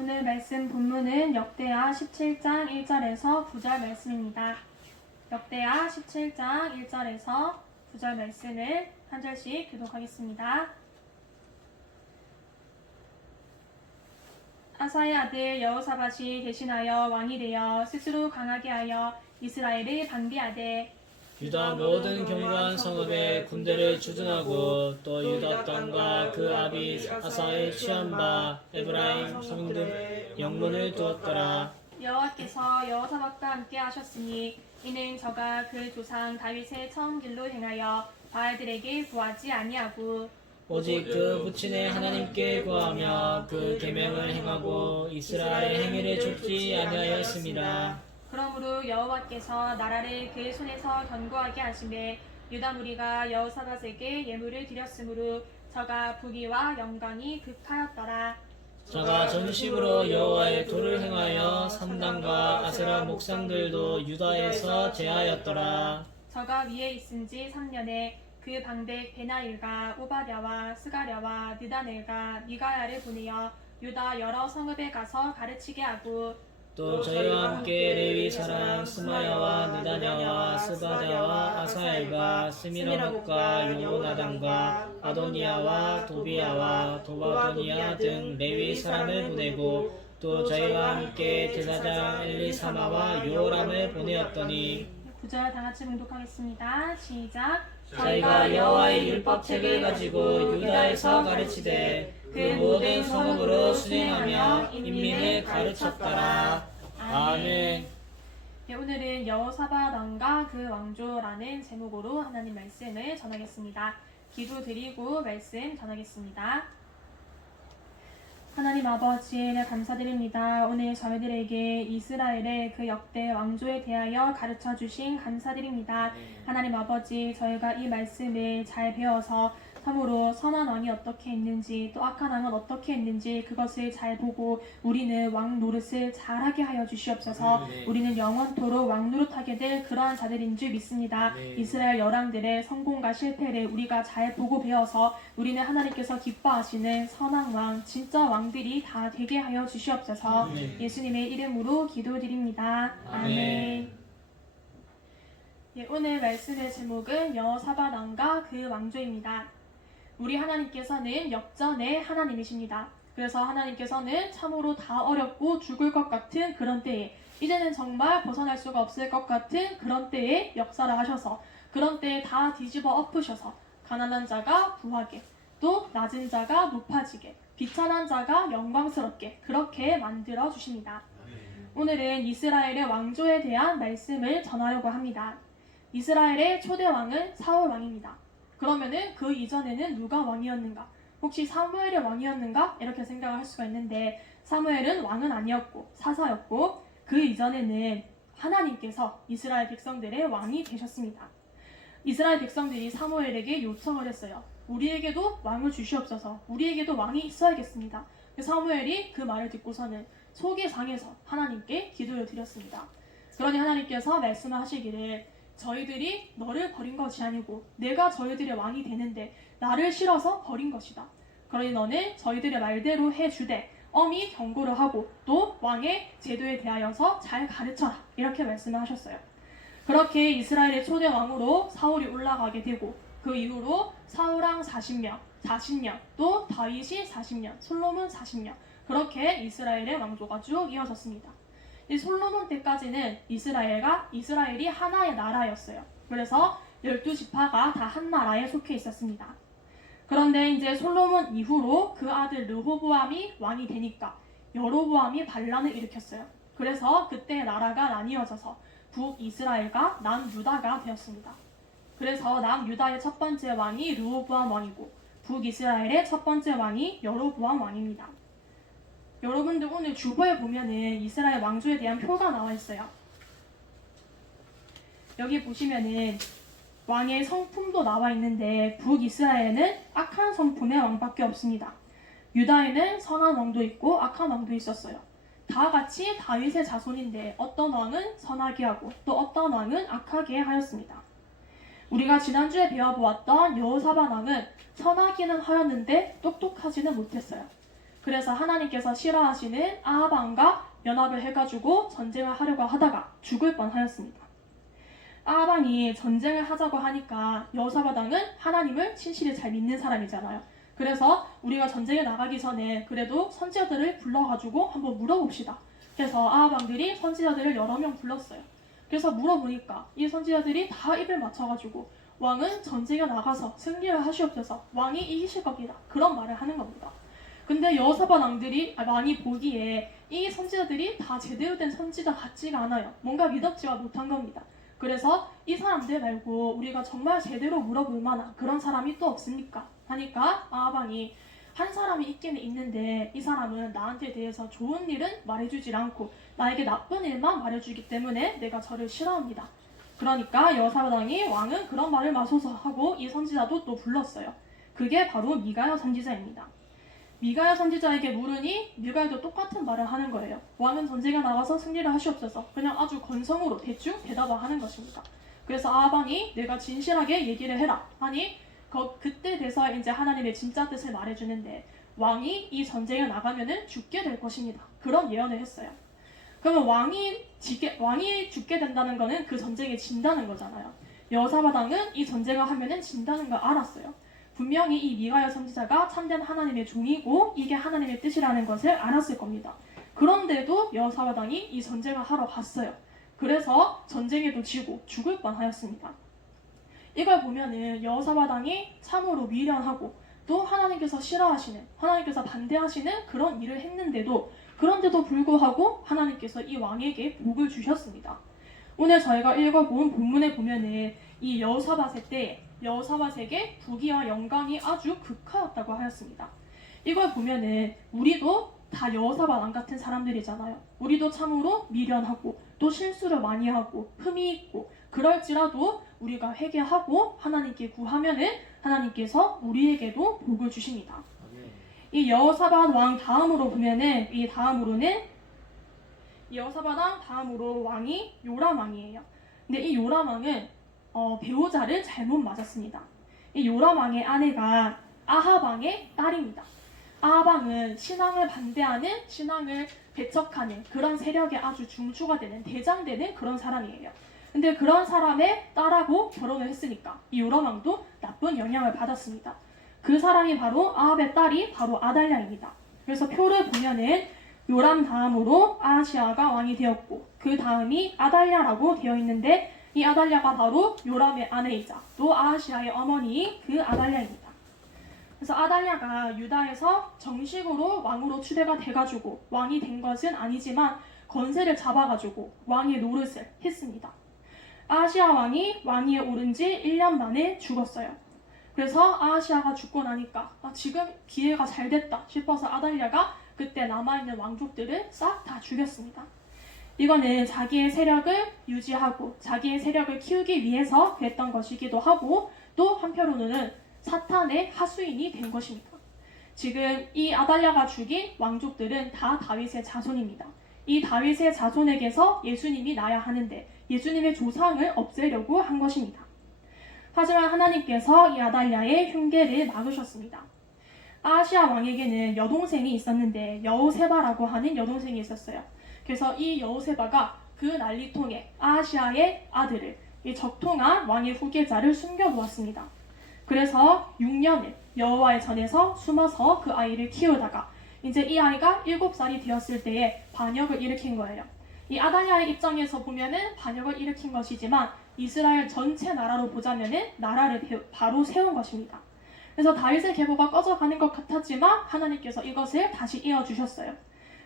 오늘 말씀 본문은 역대하 17장 1절에서 9절 말씀입니다. 역대하 17장 1절에서 9절 말씀을 한 절씩 교독하겠습니다. 아사의 아들 여호사밧이 대신하여 왕이 되어 스스로 강하게 하여 이스라엘을 방비하되 유다 모든 견고한 성읍에 군대를 주둔하고 또 유다 땅과 그 아비 아사의 취한 바 에브라임 성들 영문을 두었더라. 여호와께서 여호사밧과 함께 하셨으니 이는 저가 그 조상 다윗의 처음 길로 행하여 바알들에게 구하지 아니하고 오직 그 부친의 하나님께 구하며 그 계명을 행하고 이스라엘의 행위를 좇지 아니하였습니다. 그러므로 여호와께서 나라를 그 손에서 견고하게 하시매 유다 무리가 여호사밧에게 예물을 드렸으므로 저가 부귀와 영광이 극하였더라. 저가 전심으로 여호와의 도를 행하여 삼당과 아세라 목상들도 유다에서 제하였더라. 저가 위에 있은지 3년에 그 방백 베나일과 오바댜와 스가랴와 느다넬과 미가야를 보내어 유다 여러 성읍에 가서 가르치게 하고 또 저희와 함께 레위 사람 스마야와 느다냐와 스바랴와 아사엘과 스미라목과 요나단과 아도니아와 도비야와 도바도니아 등 레위 사람을 보내고 또 저희와 함께 제사장 엘리사마와 요람을 보내었더니 9절 다같이 봉독하겠습니다. 시작. 저희가 여호와의 율법책을 가지고 유다에서 가르치되 그 모든 성읍으로 순행하며 인민을 가르쳤더라. 아멘. 네, 오늘은 여호사밧 왕과 그 왕조라는 제목으로 하나님 말씀을 전하겠습니다. 기도드리고 말씀 전하겠습니다. 하나님 아버지, 감사드립니다. 오늘 저희들에게 이스라엘의 그 역대 왕조에 대하여 가르쳐 주신 감사드립니다. 하나님 아버지, 저희가 이 말씀을 잘 배워서 참으로 선한 왕이 어떻게 있는지 또 악한 왕은 어떻게 있는지 그것을 잘 보고 우리는 왕 노릇을 잘하게 하여 주시옵소서. 우리는 영원토록 왕 노릇하게 될 그러한 자들인 줄 믿습니다. 이스라엘 열왕들의 성공과 실패를 우리가 잘 보고 배워서 우리는 하나님께서 기뻐하시는 선한 왕, 진짜 왕들이 다 되게 하여 주시옵소서. 예수님의 이름으로 기도드립니다. 아멘. 예, 오늘 말씀의 제목은 여호사밧 왕과 그 왕조입니다. 우리 하나님께서는 역전의 하나님이십니다. 그래서 하나님께서는 참으로 다 어렵고 죽을 것 같은 그런 때에 이제는 정말 벗어날 수가 없을 것 같은 그런 때에 역사를 하셔서 그런 때에 다 뒤집어 엎으셔서 가난한 자가 부하게 또 낮은 자가 높아지게 비천한 자가 영광스럽게 그렇게 만들어 주십니다. 오늘은 이스라엘의 왕조에 대한 말씀을 전하려고 합니다. 이스라엘의 초대 왕은 사울 왕입니다. 그러면은 그 이전에는 누가 왕이었는가? 혹시 사무엘의 왕이었는가? 이렇게 생각을 할 수가 있는데 사무엘은 왕은 아니었고 사사였고 그 이전에는 하나님께서 이스라엘 백성들의 왕이 되셨습니다. 이스라엘 백성들이 사무엘에게 요청을 했어요. 우리에게도 왕을 주시옵소서. 우리에게도 왕이 있어야겠습니다. 사무엘이 그 말을 듣고서는 속이 상해서 하나님께 기도를 드렸습니다. 그러니 하나님께서 말씀하시기를 저희들이 너를 버린 것이 아니고 내가 저희들의 왕이 되는데 나를 싫어서 버린 것이다. 그러니 너는 저희들의 말대로 해주되 엄히 경고를 하고 또 왕의 제도에 대하여서 잘 가르쳐라. 이렇게 말씀을 하셨어요. 그렇게 이스라엘의 초대 왕으로 사울이 올라가게 되고 그 이후로 사울왕 40년, 또 다윗이 40년, 솔로몬 40년 그렇게 이스라엘의 왕조가 쭉 이어졌습니다. 이 솔로몬 때까지는 이스라엘이 하나의 나라였어요. 그래서 12지파가 다 한 나라에 속해 있었습니다. 그런데 이제 솔로몬 이후로 그 아들 르호보암이 왕이 되니까 여로보암이 반란을 일으켰어요. 그래서 그때 나라가 나뉘어져서 북이스라엘과 남유다가 되었습니다. 그래서 남유다의 첫 번째 왕이 르호보암 왕이고 북이스라엘의 첫 번째 왕이 여로보암 왕입니다. 여러분들 오늘 주보에 보면은 이스라엘 왕조에 대한 표가 나와 있어요. 여기 보시면은 왕의 성품도 나와 있는데 북이스라엘에는 악한 성품의 왕밖에 없습니다. 유다에는 선한 왕도 있고 악한 왕도 있었어요. 다 같이 다윗의 자손인데 어떤 왕은 선하게 하고 또 어떤 왕은 악하게 하였습니다. 우리가 지난주에 배워보았던 여호사밧 왕은 선하기는 하였는데 똑똑하지는 못했어요. 그래서 하나님께서 싫어하시는 아합 왕과 연합을 해가지고 전쟁을 하려고 하다가 죽을 뻔하였습니다. 아합 왕이 전쟁을 하자고 하니까 여호사밧 왕은 하나님을 신실히 잘 믿는 사람이잖아요. 그래서 우리가 전쟁에 나가기 전에 그래도 선지자들을 불러가지고 한번 물어봅시다. 그래서 아합 왕들이 선지자들을 여러 명 불렀어요. 그래서 물어보니까 이 선지자들이 다 입을 맞춰가지고 왕은 전쟁에 나가서 승리를 하시옵소서, 왕이 이기실 겁니다, 그런 말을 하는 겁니다. 근데 여호사밧 왕이 보기에 이 선지자들이 다 제대로 된 선지자 같지가 않아요. 뭔가 믿었지가 못한 겁니다. 그래서 이 사람들 말고 우리가 정말 제대로 물어볼 만한 그런 사람이 또 없습니까? 하니까 아합 왕이 한 사람이 있기는 있는데 이 사람은 나한테 대해서 좋은 일은 말해주질 않고 나에게 나쁜 일만 말해주기 때문에 내가 저를 싫어합니다. 그러니까 여호사밧 왕은 그런 말을 마소서 하고 이 선지자도 또 불렀어요. 그게 바로 미가야 선지자입니다. 미가야 선지자에게 물으니 미가야도 똑같은 말을 하는 거예요. 왕은 전쟁에 나가서 승리를 하시옵소서. 그냥 아주 건성으로 대충 대답을 하는 것입니다. 그래서 아합 왕이 내가 진실하게 얘기를 해라 하니 그때 돼서 이제 하나님의 진짜 뜻을 말해주는데 왕이 이 전쟁에 나가면은 죽게 될 것입니다. 그런 예언을 했어요. 그러면 왕이 죽게 된다는 거는 그 전쟁에 진다는 거잖아요. 여호사밧 왕은 이 전쟁을 하면은 진다는 걸 알았어요. 분명히 이 미가야 선지자가 참된 하나님의 종이고 이게 하나님의 뜻이라는 것을 알았을 겁니다. 그런데도 여호사밧 왕이 이 전쟁을 하러 갔어요. 그래서 전쟁에도 지고 죽을 뻔하였습니다. 이걸 보면은 여호사밧 왕이 참으로 미련하고 또 하나님께서 싫어하시는, 하나님께서 반대하시는 그런 일을 했는데도, 그런데도 불구하고 하나님께서 이 왕에게 복을 주셨습니다. 오늘 저희가 읽어본 본문에 보면은 이 여호사밧의 때에 여호사밧에게 부귀와 영광이 아주 극하였다고 하였습니다. 이걸 보면은 우리도 다 여호사밧 왕 같은 사람들이잖아요. 우리도 참으로 미련하고 또 실수를 많이 하고 흠이 있고, 그럴지라도 우리가 회개하고 하나님께 구하면은 하나님께서 우리에게도 복을 주십니다. 이 여호사밧 왕 다음으로 보면은 여호사밧 왕 다음으로 왕이 요람 왕이에요. 근데 이 요람 왕은 배우자를 잘못 맞았습니다. 이 요람 왕의 아내가 아합 왕의 딸입니다. 아합 왕은 신앙을 반대하는, 신앙을 배척하는 그런 세력에 아주 중추가 되는, 대장되는 그런 사람이에요. 근데 그런 사람의 딸하고 결혼을 했으니까 이 요람 왕도 나쁜 영향을 받았습니다. 그 사람이 바로 아합의 딸이 바로 아달랴입니다. 그래서 표를 보면은 요람 다음으로 아하시아가 왕이 되었고 그 다음이 아달랴라고 되어 있는데 이 아달랴가 바로 요람의 아내이자 또 아하시아의 어머니 그 아달랴입니다. 그래서 아달랴가 유다에서 정식으로 왕으로 추대가 돼가지고 왕이 된 것은 아니지만 권세를 잡아가지고 왕의 노릇을 했습니다. 아하시아 왕이 왕위에 오른 지 1년 만에 죽었어요. 그래서 아하시아가 죽고 나니까 지금 기회가 잘 됐다 싶어서 아달랴가 그때 남아있는 왕족들을 싹 다 죽였습니다. 이거는 자기의 세력을 유지하고 자기의 세력을 키우기 위해서 그랬던 것이기도 하고 또 한편으로는 사탄의 하수인이 된 것입니다. 지금 이 아달랴가 죽인 왕족들은 다 다윗의 자손입니다. 이 다윗의 자손에게서 예수님이 나야 하는데 예수님의 조상을 없애려고 한 것입니다. 하지만 하나님께서 이 아달랴의 흉계를 막으셨습니다. 아하시아 왕에게는 여동생이 있었는데 여호세바라고 하는 여동생이 있었어요. 그래서 이 여호세바가 그 난리통에 아하시아의 아들을, 이 적통한 왕의 후계자를 숨겨놓았습니다. 그래서 6년을 여호와의 전에서 숨어서 그 아이를 키우다가 이제 이 아이가 7살이 되었을 때에 반역을 일으킨 거예요. 이 아달랴의 입장에서 보면은 반역을 일으킨 것이지만 이스라엘 전체 나라로 보자면은 나라를 바로 세운 것입니다. 그래서 다윗의 계보가 꺼져가는 것 같았지만 하나님께서 이것을 다시 이어주셨어요.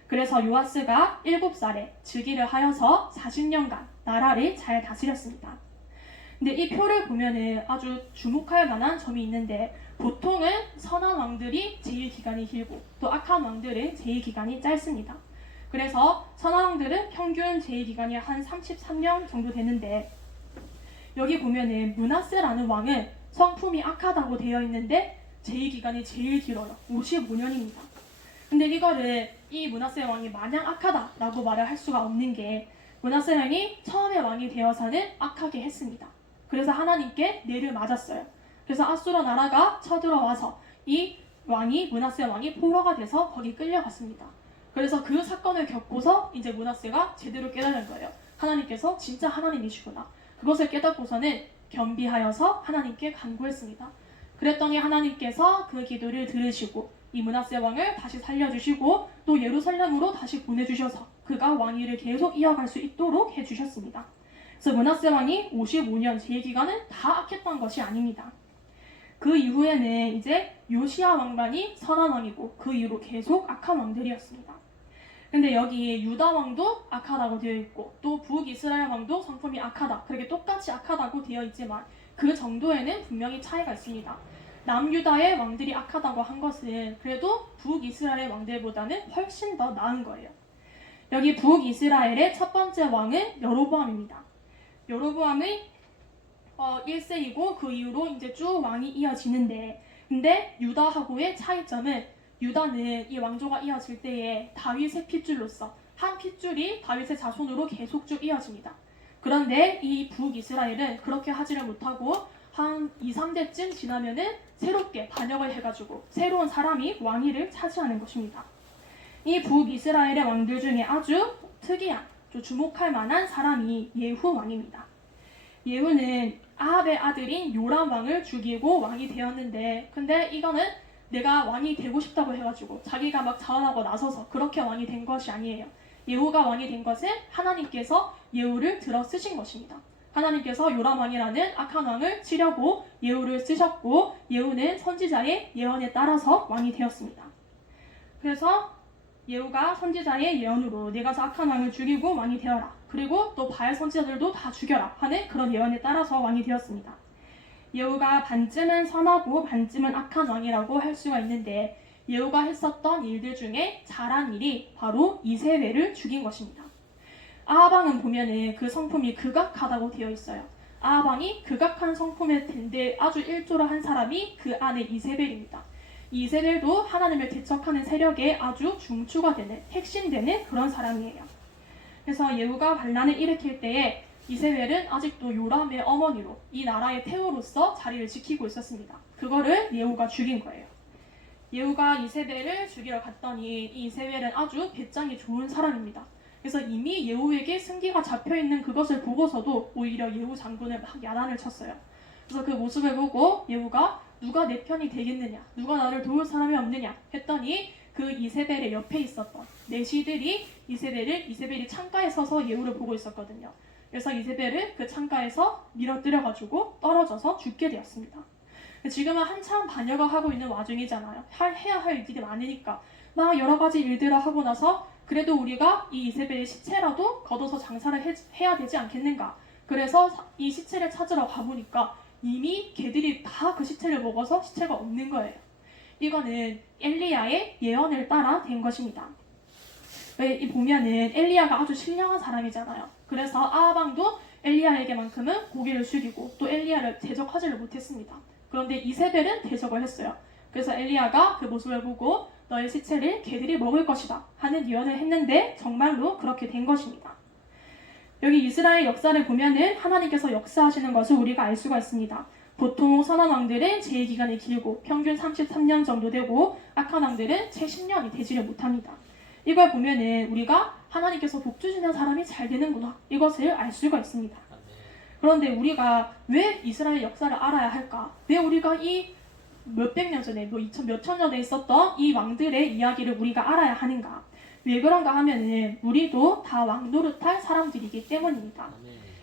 그래서 요아스가 7살에 즉위를 하여서 40년간 나라를 잘 다스렸습니다. 근데 이 표를 보면은 아주 주목할 만한 점이 있는데 보통은 선한 왕들이 제위 기간이 길고 또 악한 왕들은 제위 기간이 짧습니다. 그래서 선한 왕들은 평균 제위 기간이 한 33년 정도 되는데 여기 보면은 므낫세라는 왕은 성품이 악하다고 되어 있는데 제위 기간이 제일 길어요. 55년입니다. 근데 이거를 이 므낫세 왕이 마냥 악하다라고 말을 할 수가 없는 게 므낫세 왕이 처음에 왕이 되어서는 악하게 했습니다. 그래서 하나님께 내를 맞았어요. 그래서 아수르 나라가 쳐들어와서 이 므낫세 왕이 포로가 돼서 거기 끌려갔습니다. 그래서 그 사건을 겪고서 이제 므낫세가 제대로 깨달은 거예요. 하나님께서 진짜 하나님이시구나. 그것을 깨닫고서는 겸비하여서 하나님께 간구했습니다. 그랬더니 하나님께서 그 기도를 들으시고 이 므낫세 왕을 다시 살려주시고 또 예루살렘으로 다시 보내주셔서 그가 왕위를 계속 이어갈 수 있도록 해주셨습니다. 그래서 므낫세 왕이 55년 제 기간은 다 악했던 것이 아닙니다. 그 이후에는 이제 요시야 왕만이 선한 왕이고 그 이후로 계속 악한 왕들이었습니다. 근데 여기 유다 왕도 악하다고 되어 있고 또 북이스라엘 왕도 성품이 악하다, 그렇게 똑같이 악하다고 되어 있지만 그 정도에는 분명히 차이가 있습니다. 남유다의 왕들이 악하다고 한 것은 그래도 북이스라엘 왕들보다는 훨씬 더 나은 거예요. 여기 북이스라엘의 첫 번째 왕은 여로보암입니다. 여로보암의 1세이고 그 이후로 이제 쭉 왕이 이어지는데, 근데 유다하고의 차이점은 유다는 이 왕조가 이어질 때에 다윗의 핏줄로서 한 핏줄이 다윗의 자손으로 계속 쭉 이어집니다. 그런데 이 북이스라엘은 그렇게 하지를 못하고 한 2, 3대쯤 지나면은 새롭게 반역을 해가지고 새로운 사람이 왕위를 차지하는 것입니다. 이 북이스라엘의 왕들 중에 아주 특이한, 좀 주목할 만한 사람이 예후 왕입니다. 예후는 아합의 아들인 요람 왕을 죽이고 왕이 되었는데, 근데 이거는 내가 왕이 되고 싶다고 해가지고 자기가 막 자원하고 나서서 그렇게 왕이 된 것이 아니에요. 예후가 왕이 된 것은 하나님께서 예후를 들어 쓰신 것입니다. 하나님께서 요람 왕이라는 악한 왕을 치려고 예후를 쓰셨고 예후는 선지자의 예언에 따라서 왕이 되었습니다. 그래서 예후가 선지자의 예언으로 내가 악한 왕을 죽이고 왕이 되어라, 그리고 또 바알 선지자들도 다 죽여라 하는 그런 예언에 따라서 왕이 되었습니다. 예후가 반쯤은 선하고 반쯤은 악한 왕이라고 할 수가 있는데 예후가 했었던 일들 중에 잘한 일이 바로 이세벨을 죽인 것입니다. 아합왕은 보면은 그 성품이 극악하다고 되어 있어요. 아합왕이 극악한 성품일 텐데 아주 일조를 한 사람이 그 아내 이세벨입니다. 이세벨도 하나님을 대적하는 세력의 아주 중추가 되는, 핵심되는 그런 사람이에요. 그래서 예후가 반란을 일으킬 때에 이세벨은 아직도 요람의 어머니로 이 나라의 태우로서 자리를 지키고 있었습니다. 그거를 예후가 죽인 거예요. 예후가 이세벨을 죽이러 갔더니 이 이세벨은 아주 배짱이 좋은 사람입니다. 그래서 이미 예후에게 승기가 잡혀있는 그것을 보고서도 오히려 예후 장군을 막 야단을 쳤어요. 그래서 그 모습을 보고 예후가 누가 내 편이 되겠느냐, 누가 나를 도울 사람이 없느냐 했더니 그 이세벨의 옆에 있었던 내시들이 이세벨이 창가에 서서 예후를 보고 있었거든요. 그래서 이세벨을 그 창가에서 밀어뜨려가지고 떨어져서 죽게 되었습니다. 지금은 한참 반역을 하고 있는 와중이잖아요. 해야 할 일들이 많으니까 막 여러 가지 일들을 하고 나서 그래도 우리가 이 이세벨의 시체라도 걷어서 장사를 해야 되지 않겠는가. 그래서 이 시체를 찾으러 가보니까 이미 개들이 다 그 시체를 먹어서 시체가 없는 거예요. 이거는 엘리야의 예언을 따라 된 것입니다. 보면은 엘리야가 아주 신령한 사람이잖아요. 그래서 아합왕도 엘리야에게만큼은 고개를 숙이고 또 엘리야를 대적하지를 못했습니다. 그런데 이세벨은 대적을 했어요. 그래서 엘리야가 그 모습을 보고 너의 시체를 개들이 먹을 것이다 하는 예언을 했는데 정말로 그렇게 된 것입니다. 여기 이스라엘 역사를 보면은 하나님께서 역사하시는 것을 우리가 알 수가 있습니다. 보통 선한 왕들은 재기간이 길고 평균 33년 정도 되고 악한 왕들은 채 10년이 되지를 못합니다. 이걸 보면은 우리가 하나님께서 복 주시는 사람이 잘 되는구나, 이것을 알 수가 있습니다. 그런데 우리가 왜 이스라엘 역사를 알아야 할까? 왜 우리가 이 몇백 년 전에, 몇천 년에 있었던 이 왕들의 이야기를 우리가 알아야 하는가? 왜 그런가 하면은 우리도 다 왕 노릇할 사람들이기 때문입니다.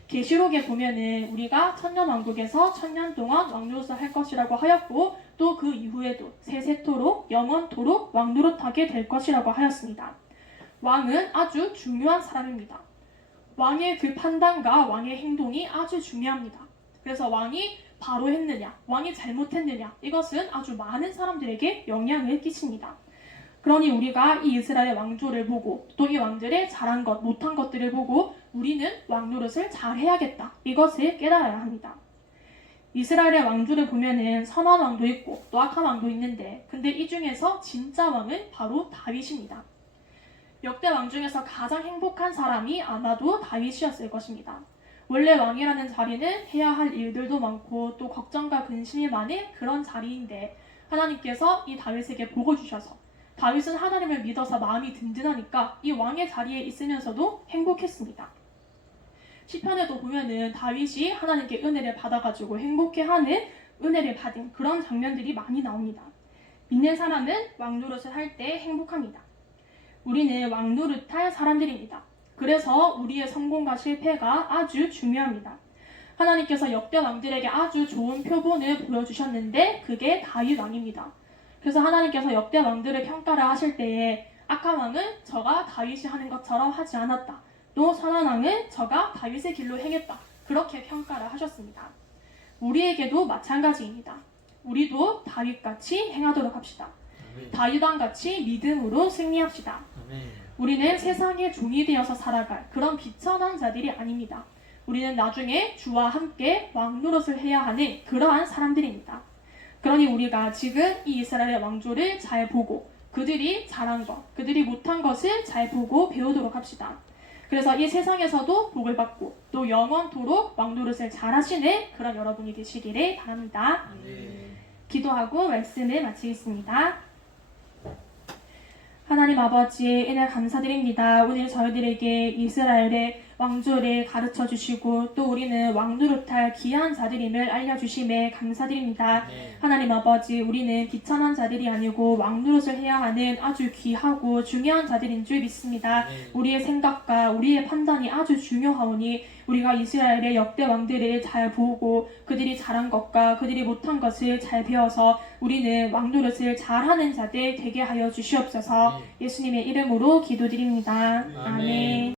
계시록에 보면은 우리가 천년왕국에서 1000년 동안 왕 노릇을 할 것이라고 하였고 또 그 이후에도 세세토록 영원토록 왕 노릇하게 될 것이라고 하였습니다. 왕은 아주 중요한 사람입니다. 왕의 그 판단과 왕의 행동이 아주 중요합니다. 그래서 왕이 바로 했느냐, 왕이 잘못했느냐, 이것은 아주 많은 사람들에게 영향을 끼칩니다. 그러니 우리가 이 이스라엘 왕조를 보고 또 이 왕들의 잘한 것, 못한 것들을 보고 우리는 왕 노릇을 잘 해야겠다, 이것을 깨달아야 합니다. 이스라엘의 왕조를 보면은 선한 왕도 있고 또 악한 왕도 있는데, 근데 이 중에서 진짜 왕은 바로 다윗입니다. 역대 왕 중에서 가장 행복한 사람이 아마도 다윗이었을 것입니다. 원래 왕이라는 자리는 해야 할 일들도 많고 또 걱정과 근심이 많은 그런 자리인데 하나님께서 이 다윗에게 복을 주셔서 다윗은 하나님을 믿어서 마음이 든든하니까 이 왕의 자리에 있으면서도 행복했습니다. 시편에도 보면은 다윗이 하나님께 은혜를 받아가지고 행복해하는 은혜를 받은 그런 장면들이 많이 나옵니다. 믿는 사람은 왕 노릇을 할 때 행복합니다. 우리는 왕 노릇할 사람들입니다. 그래서 우리의 성공과 실패가 아주 중요합니다. 하나님께서 역대 왕들에게 아주 좋은 표본을 보여주셨는데 그게 다윗 왕입니다. 그래서 하나님께서 역대 왕들을 평가를 하실 때에 악한 왕은 저가 다윗이 하는 것처럼 하지 않았다. 또 선한 왕은 저가 다윗의 길로 행했다. 그렇게 평가를 하셨습니다. 우리에게도 마찬가지입니다. 우리도 다윗같이 행하도록 합시다. 다윗왕같이 믿음으로 승리합시다. 우리는 세상의 종이 되어서 살아갈 그런 비천한 자들이 아닙니다. 우리는 나중에 주와 함께 왕 노릇을 해야 하는 그러한 사람들입니다. 그러니 우리가 지금 이 이스라엘의 왕조를 잘 보고 그들이 잘한 것, 그들이 못한 것을 잘 보고 배우도록 합시다. 그래서 이 세상에서도 복을 받고 또 영원토록 왕 노릇을 잘 하시는 그런 여러분이 되시기를 바랍니다. 기도하고 말씀을 마치겠습니다. 하나님 아버지 은혜 감사드립니다. 오늘 저희들에게 이스라엘의 왕조를 가르쳐 주시고 또 우리는 왕 노릇할 귀한 자들임을 알려주심에 감사드립니다. 하나님 아버지 우리는 비천한 자들이 아니고 왕 노릇을 해야 하는 아주 귀하고 중요한 자들인 줄 믿습니다. 우리의 생각과 우리의 판단이 아주 중요하오니 우리가 이스라엘의 역대 왕들을 잘 보고 그들이 잘한 것과 그들이 못한 것을 잘 배워서 우리는 왕 노릇을 잘하는 자들 되게 하여 주시옵소서. 예수님의 이름으로 기도드립니다. 아멘.